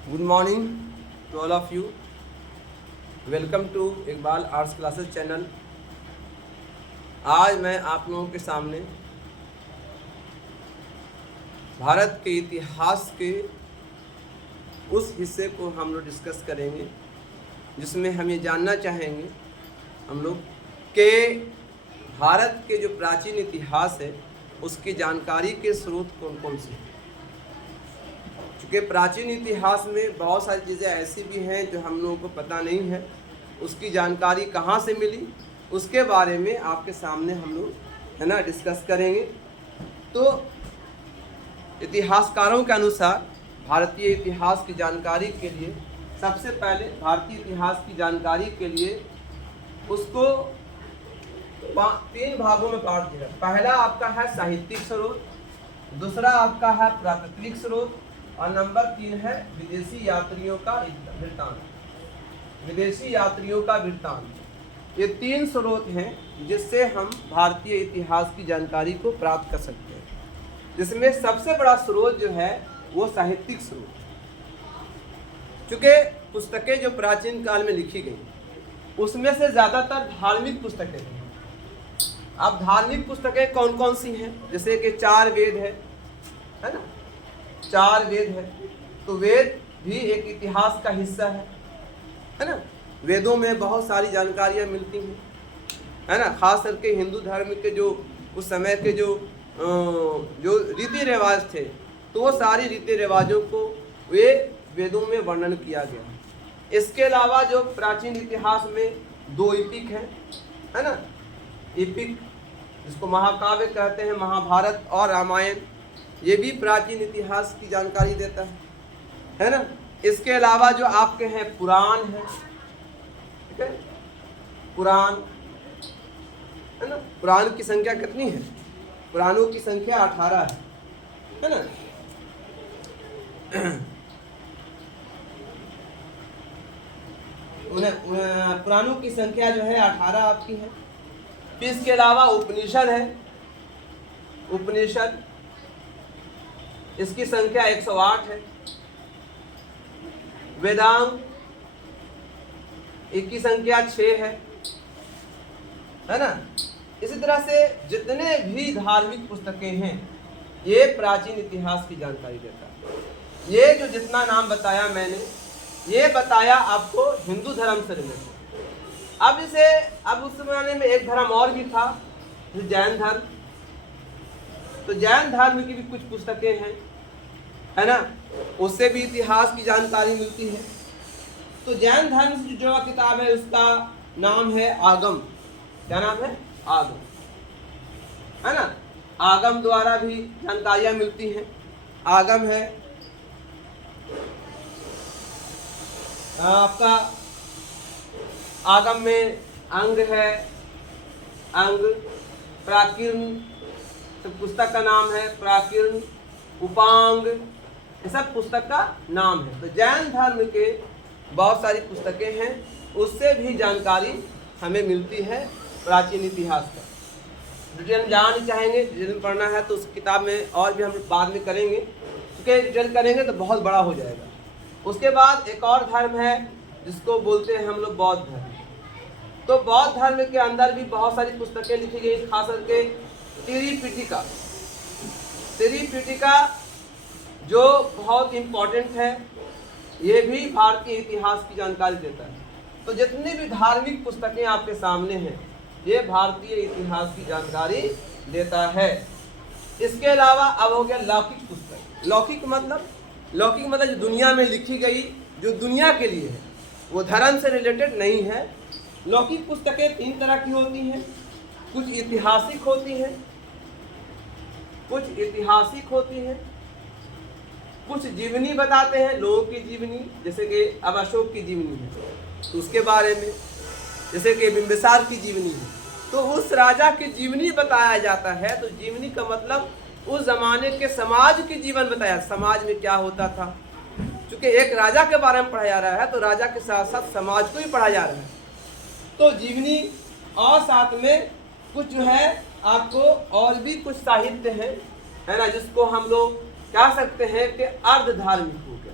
Good morning to all of you. Welcome to Iqbal arts classes channel. आज मैं आप लोगों के सामने भारत के इतिहास के उस हिस्से को हम लोग डिस्कस करेंगे जिसमें हम ये जानना चाहेंगे हम लोग कि भारत के जो प्राचीन इतिहास है उसकी जानकारी के स्रोत कौन कौन से हैं। चूँकि प्राचीन इतिहास में बहुत सारी चीज़ें ऐसी भी हैं जो हम लोगों को पता नहीं है, उसकी जानकारी कहाँ से मिली उसके बारे में आपके सामने हम लोग है ना डिस्कस करेंगे। तो इतिहासकारों के अनुसार भारतीय इतिहास की जानकारी के लिए सबसे पहले भारतीय इतिहास की जानकारी के लिए उसको 3 भागों में बांट दिया। पहला आपका है साहित्यिक स्रोत, दूसरा आपका है प्राकृतिक स्रोत और नंबर 3 है विदेशी यात्रियों का वृत्तांत। विदेशी यात्रियों का वृत्तांत, ये 3 स्रोत हैं जिससे हम भारतीय इतिहास की जानकारी को प्राप्त कर सकते हैं। जिसमें सबसे बड़ा स्रोत जो है वो साहित्यिक स्रोत। चूँकि पुस्तकें जो प्राचीन काल में लिखी गई उसमें से ज़्यादातर धार्मिक पुस्तकें हैं। अब धार्मिक पुस्तकें कौन कौन सी हैं? जैसे कि 4 वेद है ना, 4 वेद है, तो वेद भी एक इतिहास का हिस्सा है ना। वेदों में बहुत सारी जानकारियाँ मिलती हैं है ना। खास करके हिंदू धर्म के जो उस समय के जो रीति रिवाज थे तो वो सारी रीति रिवाजों को वे वेदों में वर्णन किया गया। इसके अलावा जो प्राचीन इतिहास में 2 एपिक है ना, एपिक जिसको महाकाव्य कहते हैं, महाभारत और रामायण, ये भी प्राचीन इतिहास की जानकारी देता है ना। इसके अलावा जो आपके हैं पुराण है, ठीक है, पुराण है ना। पुराण की संख्या कितनी है? पुराणों की संख्या 18 है ना। पुराणों की संख्या जो है 18 आपकी है। फिर इसके अलावा उपनिषद है, उपनिषद इसकी संख्या 108 है। वेदांग इसकी संख्या 6 है ना। इसी तरह से जितने भी धार्मिक पुस्तकें हैं ये प्राचीन इतिहास की जानकारी देता है। ये जो जितना नाम बताया मैंने ये बताया आपको हिंदू धर्म से रिलेटेड। अब उस जमाने में एक धर्म और भी था, जैन धर्म। तो जैन धर्म की भी कुछ पुस्तकें हैं है ना, उससे भी इतिहास की जानकारी मिलती है। तो जैन धर्म से जो किताब है उसका नाम है आगम। क्या नाम है? आगम है ना। आगम द्वारा भी जानकारियां मिलती हैं। आगम है आपका, आगम में अंग है, अंग, प्राकीर्ण तो पुस्तक का नाम है, प्राकीर्ण, उपांग, ये सब पुस्तक का नाम है। तो जैन धर्म के बहुत सारी पुस्तकें हैं, उससे भी जानकारी हमें मिलती है प्राचीन इतिहास का। डिटेल जानना चाहेंगे, डिटेल पढ़ना है तो उस किताब में और भी हम बाद में करेंगे, क्योंकि डिटेल करेंगे तो बहुत बड़ा हो जाएगा। उसके बाद एक और धर्म है जिसको बोलते हैं हम लोग बौद्ध धर्म। तो बौद्ध धर्म के अंदर भी बहुत सारी पुस्तकें लिखी गई, खास करके त्रिपिटका। त्रिपिटका जो बहुत इम्पोर्टेंट है, ये भी भारतीय इतिहास की जानकारी देता है। तो जितनी भी धार्मिक पुस्तकें आपके सामने हैं ये भारतीय इतिहास की जानकारी देता है। इसके अलावा अब हो गया लौकिक पुस्तक। लौकिक मतलब जो दुनिया में लिखी गई, जो दुनिया के लिए है, वो धर्म से रिलेटेड नहीं है। लौकिक पुस्तकें 3 तरह की होती हैं। कुछ ऐतिहासिक होती हैं, कुछ जीवनी बताते हैं, लोगों की जीवनी, जैसे कि अब अशोक की जीवनी है तो उसके बारे में, जैसे कि बिंबिसार की जीवनी है तो उस राजा की जीवनी बताया जाता है। तो जीवनी का मतलब उस जमाने के समाज की जीवन बताया, समाज में क्या होता था। क्योंकि एक राजा के बारे में पढ़ा जा रहा है तो राजा के साथ साथ समाज को भी पढ़ा जा रहा है। तो जीवनी और साथ में कुछ जो है आपको और भी कुछ साहित्य है ना, जिसको हम लोग कह सकते हैं कि अर्ध धार्मिक हो गया।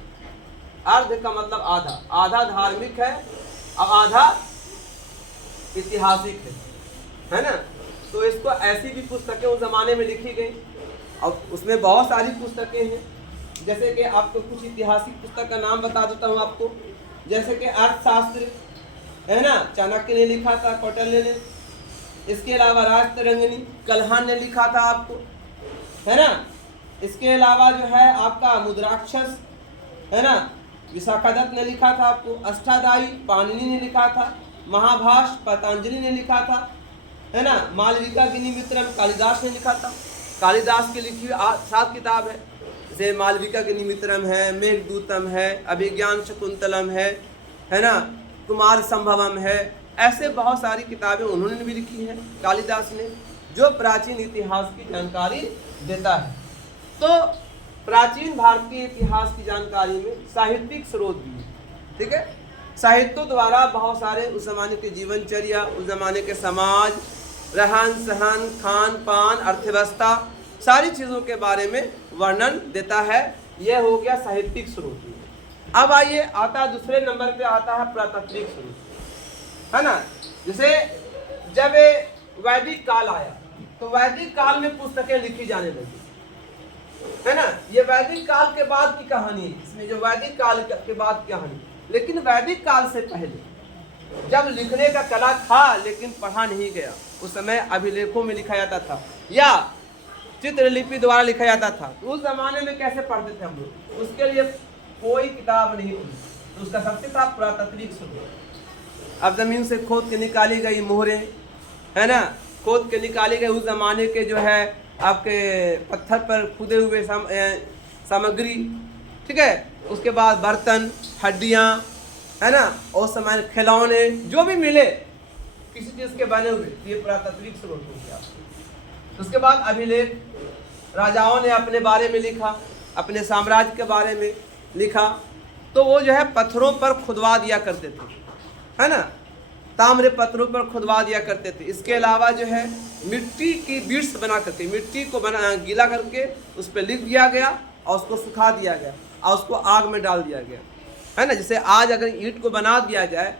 अर्ध का मतलब आधा, आधा धार्मिक है और आधा ऐतिहासिक है ना। तो इसको ऐसी भी पुस्तकें उस जमाने में लिखी गई और उसमें बहुत सारी पुस्तकें हैं। जैसे कि आपको कुछ ऐतिहासिक पुस्तक का नाम बता देता हूँ आपको, जैसे कि अर्थशास्त्र है ना, चाणक्य ने लिखा था, कौटिल्य ने। इसके अलावा राजतरंगिणी कल्हान ने लिखा था आपको, है ना। इसके अलावा जो है आपका मुद्राक्षस है ना, विशाखादत्त ने लिखा था आपको। अष्टाध्यायी पाणिनि ने लिखा था। महाभाष्य पतंजलि ने लिखा था, है ना। मालविका गिनिमित्रम कालिदास ने लिखा था। कालिदास की लिखी हुई 7 किताब है, जैसे मालविका गिनिमित्रम है, मेघदूतम है, अभिज्ञान शकुंतलम है ना, कुमार संभवम है। ऐसे बहुत सारी किताबें उन्होंने भी लिखी हैं कालिदास ने, जो प्राचीन इतिहास की जानकारी देता है। तो प्राचीन भारतीय इतिहास की जानकारी में साहित्यिक स्रोत भी है, ठीक है। साहित्यों द्वारा बहुत सारे उस जमाने के जीवनचर्या, उस जमाने के समाज, रहन सहन, खान पान, अर्थव्यवस्था, सारी चीज़ों के बारे में वर्णन देता है। यह हो गया साहित्यिक स्रोत। अब आइए आता दूसरे नंबर पे आता है पुरातात्विक स्रोत, है ना। जैसे जब वैदिक काल आया तो वैदिक काल में पुस्तकें लिखी जाने लगी, है ना। ये वैदिक काल के बाद की कहानी है, इसमें जो वैदिक काल के बाद की कहानी। लेकिन वैदिक काल से पहले जब लिखने का कला था लेकिन पढ़ा नहीं गया, उस समय अभिलेखों में लिखा जाता था या चित्रलिपि द्वारा लिखा जाता था। तो उस जमाने में कैसे पढ़ते थे हम लोग, उसके लिए कोई किताब नहीं थी। तो उसका सबसे था पुरातात्विक स्रोत। अब जमीन से खोद के निकाली गई मोहरें, है ना, खोद के निकाली गई उस जमाने के जो है आपके पत्थर पर खुदे हुए सामग्री, ठीक है। उसके बाद बर्तन, हड्डियाँ, है ना, और सामान, खिलौने, जो भी मिले किसी चीज़ के बने हुए, ये पुरातात्विक स्रोत हो गया। उसके बाद अभिलेख, राजाओं ने अपने बारे में लिखा, अपने साम्राज्य के बारे में लिखा। तो वो जो है पत्थरों पर खुदवा दिया करते थे, है ना, ताम्र पत्थरों पर खुदवा दिया करते थे। इसके अलावा जो है मिट्टी की बीट्स बना करके, मिट्टी को गीला करके उस पर लिख दिया गया और उसको सुखा दिया गया और उसको आग में डाल दिया गया, है ना। जैसे आज अगर ईंट को बना दिया जाए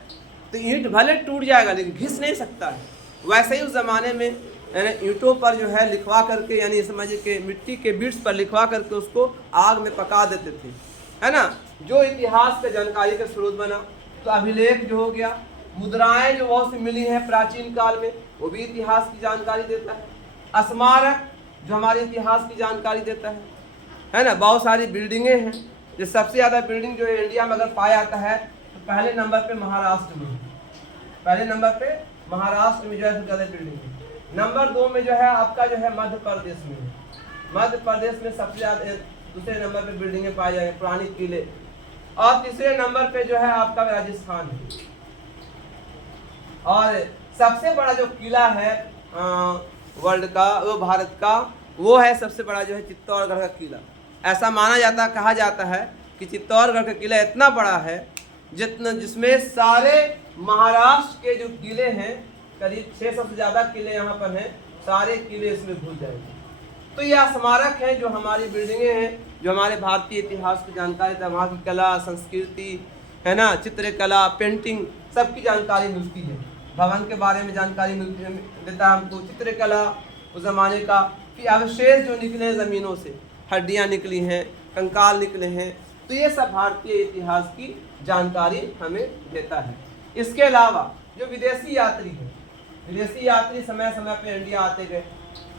तो ईंट भले टूट जाएगा लेकिन घिस नहीं सकता है, वैसे ही उस ज़माने में ईंटों पर जो है लिखवा करके, यानी समझिए कि मिट्टी के बीट्स पर लिखवा करके उसको आग में पका देते थे, है ना, जो इतिहास के जानकारी का स्रोत बना। तो अभिलेख जो हो गया, मुद्राएं जो बहुत सी मिली हैं प्राचीन काल में, वो भी इतिहास की जानकारी देता है। स्मारक जो हमारे इतिहास की जानकारी देता है ना। बहुत सारी बिल्डिंगें हैं, जो सबसे ज़्यादा बिल्डिंग जो है इंडिया में अगर पाया जाता है तो पहले नंबर पे महाराष्ट्र में, पहले नंबर पे महाराष्ट्र में जो है सबसे ज़्यादा बिल्डिंग है। नंबर 2 में जो है आपका जो है मध्य प्रदेश में है, मध्य प्रदेश में सबसे ज़्यादा, दूसरे नंबर पे बिल्डिंगें पाई जाएंगे, पुराने किले। और तीसरे नंबर पे जो है आपका राजस्थान है। और सबसे बड़ा जो किला है वर्ल्ड का, वो भारत का, वो है सबसे बड़ा जो है चित्तौड़गढ़ का किला। ऐसा माना जाता, कहा जाता है कि चित्तौड़गढ़ का किला इतना बड़ा है जिसमें सारे महाराष्ट्र के जो किले हैं, करीब 600 से ज़्यादा किले यहाँ पर हैं, सारे किले इसमें घुस जाएंगे। तो यह स्मारक है, जो हमारी बिल्डिंगें हैं, जो हमारे भारतीय इतिहास की जानकारी था, वहाँ की कला संस्कृति, है ना, चित्रकला, पेंटिंग, सबकी जानकारी मिलती है। भवन के बारे में जानकारी देता है हमको, चित्रकला उस ज़माने का, कि अवशेष जो निकले ज़मीनों से, हड्डियाँ निकली हैं, कंकाल निकले हैं। तो ये सब भारतीय इतिहास की जानकारी हमें देता है। इसके अलावा जो विदेशी यात्री हैं, विदेशी यात्री समय समय पे इंडिया आते गए।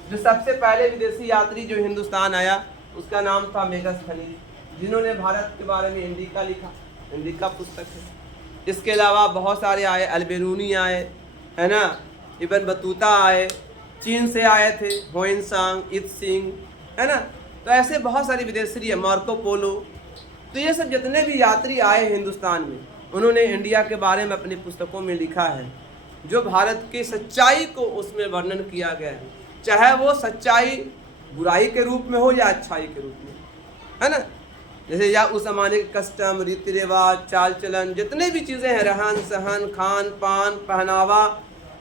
जो सबसे पहले विदेशी यात्री जो हिंदुस्तान आया उसका नाम था मेगास्थनीज, जिन्होंने भारत के बारे में इंडिका लिखा, इंडिका पुस्तक है। इसके अलावा बहुत सारे आए, अल्बेरूनी आए, है ना, इब्न बतूता आए, चीन से आए थे, होइनसांग, इत्सिंग, है ना। तो ऐसे बहुत सारे विदेशी है, मार्को पोलो। तो ये सब जितने भी यात्री आए हिंदुस्तान में, उन्होंने इंडिया के बारे में अपनी पुस्तकों में लिखा है, जो भारत की सच्चाई को उसमें वर्णन किया गया है, चाहे वो सच्चाई बुराई के रूप में हो या अच्छाई के रूप में, है ना। जैसे या उस ज़माने के कस्टम, रीति रिवाज, चाल चलन, जितने भी चीज़ें हैं, रहन सहन, खान पान, पहनावा,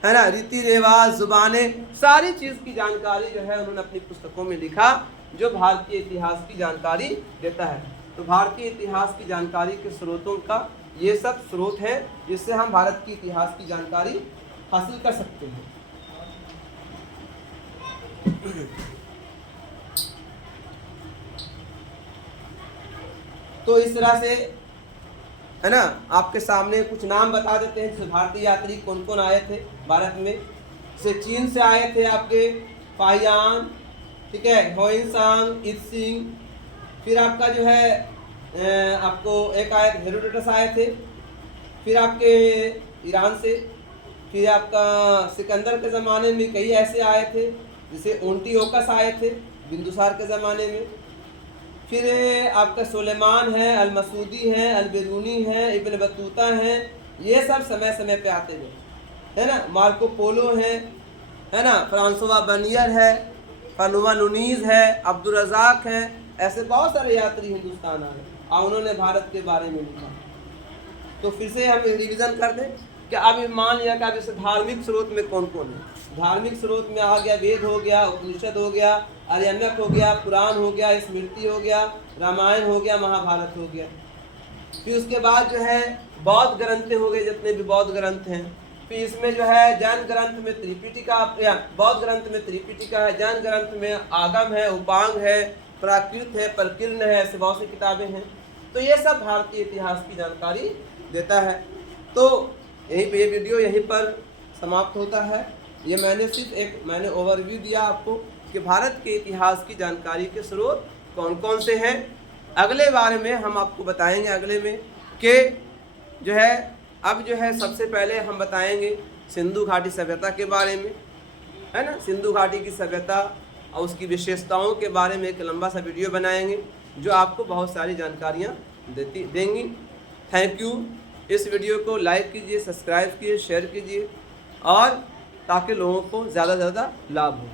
है ना, रीति रिवाज, जुबानें, सारी चीज़ की जानकारी जो है उन्होंने अपनी पुस्तकों में लिखा, जो भारतीय इतिहास की जानकारी देता है। तो भारतीय इतिहास की जानकारी के स्रोतों का ये सब स्रोत हैं जिससे हम भारत की इतिहास की जानकारी हासिल कर सकते हैं। तो इस तरह से है ना, आपके सामने कुछ नाम बता देते हैं। जैसे भारतीय यात्री कौन कौन आए थे भारत में, जैसे चीन से आए थे आपके फाहियान, ठीक है, होइनसांग, इत्सिंग। फिर आपका जो है आपको एक आए हेरोडोटस आए थे। फिर आपके ईरान से, फिर आपका सिकंदर के ज़माने में कई ऐसे आए थे, जैसे ओंटियोकस आए थे बिंदुसार के ज़माने में। फिर आपका सुलेमान है, अल मसूदी हैं, अल बिरूनी हैं, इब्न बतूता हैं, ये सब समय समय पे आते हुए, है ना। मार्को पोलो है ना, फ्रांसवा बनियर है, फनुआ नुनीज है, अब्दुल रज़ाक है, ऐसे बहुत सारे यात्री हिंदुस्तान आए और उन्होंने भारत के बारे में लिखा। तो फिर से हम रिवीजन कर दें कि अब मान लिया कि जैसे धार्मिक स्रोत में कौन कौन है। धार्मिक स्रोत में आ गया वेद हो गया, उपनिषद हो गया, आर्यनक हो गया, पुराण हो गया, स्मृति हो गया, रामायण हो गया, महाभारत हो गया। फिर उसके बाद जो है बौद्ध ग्रंथ हो गए, जितने भी बौद्ध ग्रंथ हैं। फिर इसमें जो है जैन ग्रंथ में त्रिपिटिका, या बौद्ध ग्रंथ में त्रिपिटिका है, जैन ग्रंथ में आगम है, उपांग है, प्राकृत है, प्रकीर्ण है, ऐसे बहुत सी किताबें हैं। तो ये सब भारतीय इतिहास की जानकारी देता है। तो यहीं पे ये वीडियो यहीं पर समाप्त होता है। ये मैंने सिर्फ मैंने ओवरव्यू दिया आपको कि भारत के इतिहास की जानकारी के स्रोत कौन कौन से हैं। अगले बारे में हम आपको बताएंगे, अगले में कि जो है अब जो है सबसे पहले हम बताएंगे सिंधु घाटी सभ्यता के बारे में, है ना। सिंधु घाटी की सभ्यता और उसकी विशेषताओं के बारे में एक लंबा सा वीडियो बनाएंगे जो आपको बहुत सारी जानकारियाँ देंगी। Thank you. इस वीडियो को लाइक कीजिए, सब्सक्राइब कीजिए, शेयर कीजिए, और ताकि लोगों को ज़्यादा से ज़्यादा लाभ हो।